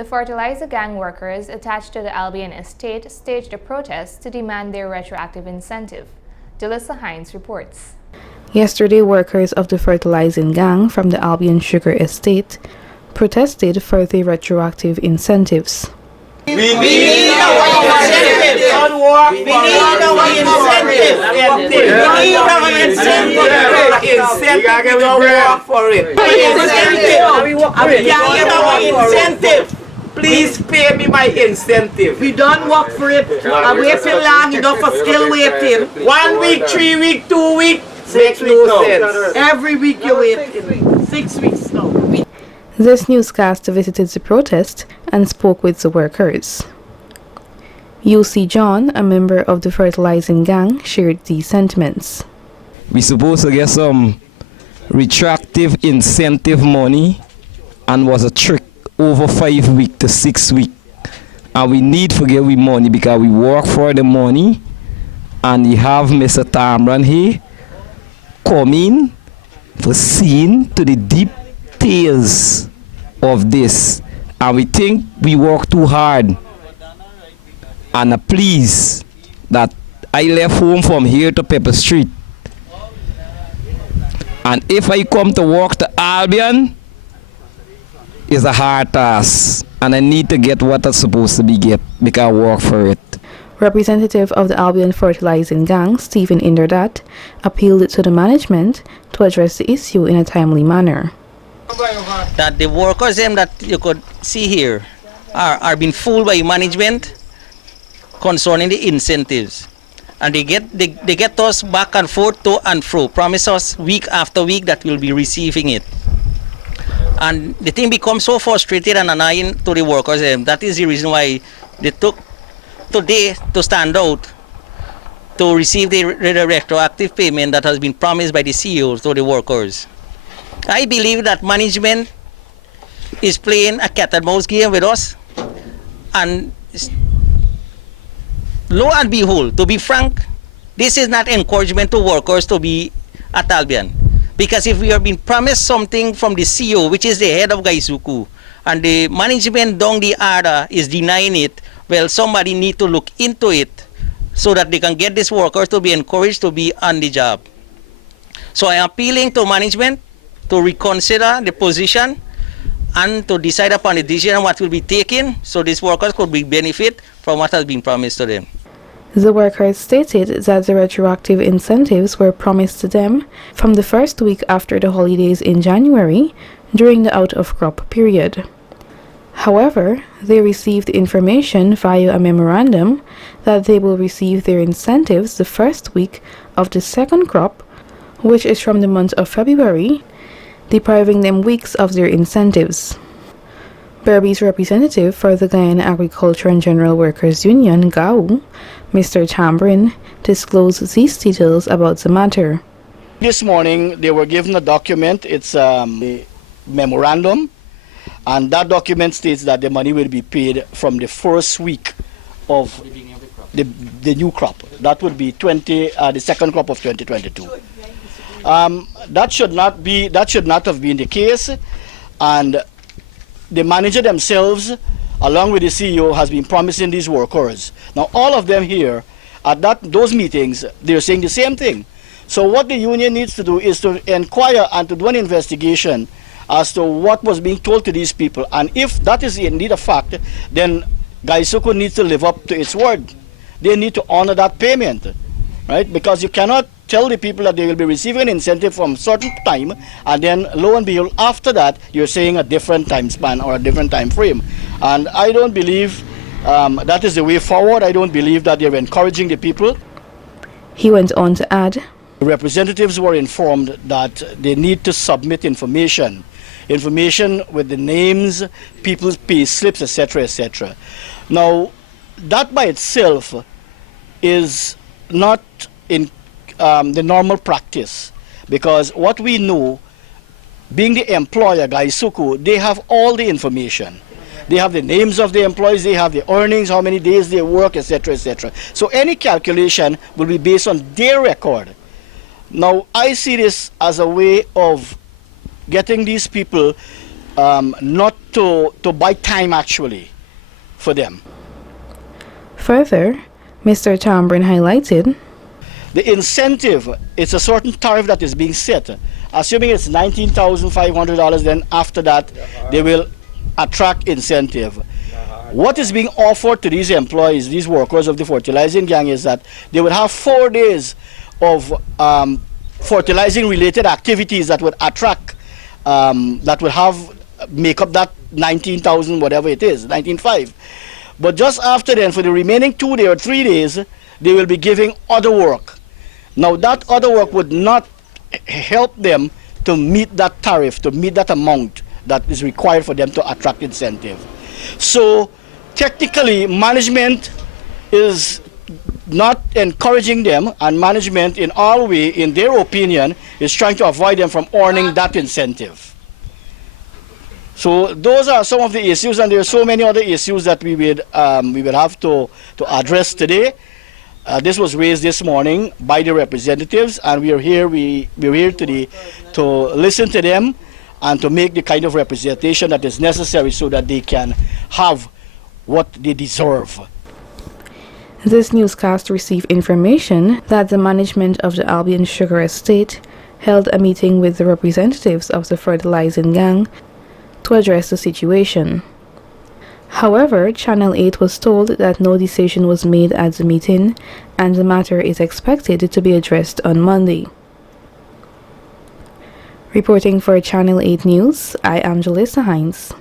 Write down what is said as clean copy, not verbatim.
The fertilizer gang workers attached to the Albion estate staged a protest to demand their retroactive incentive. Delissa Hines reports. Yesterday, workers of the fertilizing gang from the Albion sugar estate protested for the retroactive incentives. We need our incentive. We need our incentive. We need our incentive. We don't work for it. We can't get our incentive. Please pay me my incentive. We don't work for it. I'm waiting long enough for still waiting. 1 week, 3 week, 2 week. Makes no sense. Every week you're waiting. 6 weeks now. This newscast visited the protest and spoke with the workers. UC John, a member of the fertilizing gang, shared these sentiments. We supposed to get some retroactive incentive money, and was a trick over 5 weeks to 6 weeks. And we need to get we money because we work for the money, and you have Mr. Tamran here coming for seeing to the details of this, and we think we work too hard. And please, that I left home from here to Pepper Street, and if I come to work to Albion, it's a hard task, and I need to get what I'm supposed to be get because I work for it. Representative of the Albion fertilizing gang, Stephen Inderdat, appealed to the management to address the issue in a timely manner. That the workers that you could see here are being fooled by management concerning the incentives, and they get us back and forth to and fro, promise us week after week that we'll be receiving it, and the thing becomes so frustrated and annoying to the workers. That is the reason why they took today to stand out to receive the retroactive payment that has been promised by the CEO to the workers. I believe that management is playing a cat and mouse game with us, and lo and behold, to be frank, this is not encouragement to workers to be at Albion. Because if we have been promised something from the CEO, which is the head of Gaisuku, and the management down the ARDA is denying it, well, somebody need to look into it so that they can get these workers to be encouraged to be on the job. So I am appealing to management to reconsider the position and to decide upon the decision what will be taken so these workers could be benefit from what has been promised to them. The workers stated that the retroactive incentives were promised to them from the first week after the holidays in January during the out-of-crop period. However, they received information via a memorandum that they will receive their incentives the first week of the second crop, which is from the month of February, depriving them weeks of their incentives. Berbi's representative for the Guyana Agriculture and General Workers Union, GAU, Mr. Tambrin, disclosed these details about the matter. This morning they were given a document, it's a memorandum, and that document states that the money will be paid from the first week of the new crop. That would be the second crop of 2022. That should not have been the case, and the manager themselves, along with the CEO, has been promising these workers. Now, all of them here at those meetings, they're saying the same thing. So what the union needs to do is to inquire and to do an investigation as to what was being told to these people. And if that is indeed a fact, then Gaisuku needs to live up to its word. They need to honor that payment, right? Because you cannot tell the people that they will be receiving an incentive from a certain time, and then lo and behold, after that, you're saying a different time span or a different time frame. And I don't believe that is the way forward. I don't believe that they're encouraging the people. He went on to add, representatives were informed that they need to submit information with the names, people's pay slips, etc., etc. Now, that by itself is not in the normal practice, because what we know, being the employer, Gaisuku, they have all the information. They have the names of the employees, they have the earnings, how many days they work, etc., etc. So any calculation will be based on their record. Now, I see this as a way of getting these people not to buy time actually for them. Further, Mr. Tambrin highlighted The incentive, it's a certain tariff that is being set. Assuming it's $19,500, then after that they will attract incentive. What is being offered to these employees, these workers of the fertilizing gang, is that they would have 4 days of fertilizing related activities that would attract, that would make up that 19,000 whatever it is, 19,500. But just after then, for the remaining 2 days or 3 days, they will be giving other work. Now that other work would not help them to meet that tariff, to meet that amount that is required for them to attract incentive. So technically, management is not encouraging them, and management in all way, in their opinion, is trying to avoid them from earning that incentive. So those are some of the issues, and there are so many other issues that we will have to address today. This was raised this morning by the representatives, and we're here today to listen to them and to make the kind of representation that is necessary so that they can have what they deserve. this newscast received information that the management of the Albion Sugar Estate held a meeting with the representatives of the fertilizing gang to address the situation. However, Channel 8 was told that no decision was made at the meeting and the matter is expected to be addressed on Monday. Reporting for Channel 8 News, I am Jalissa Hines.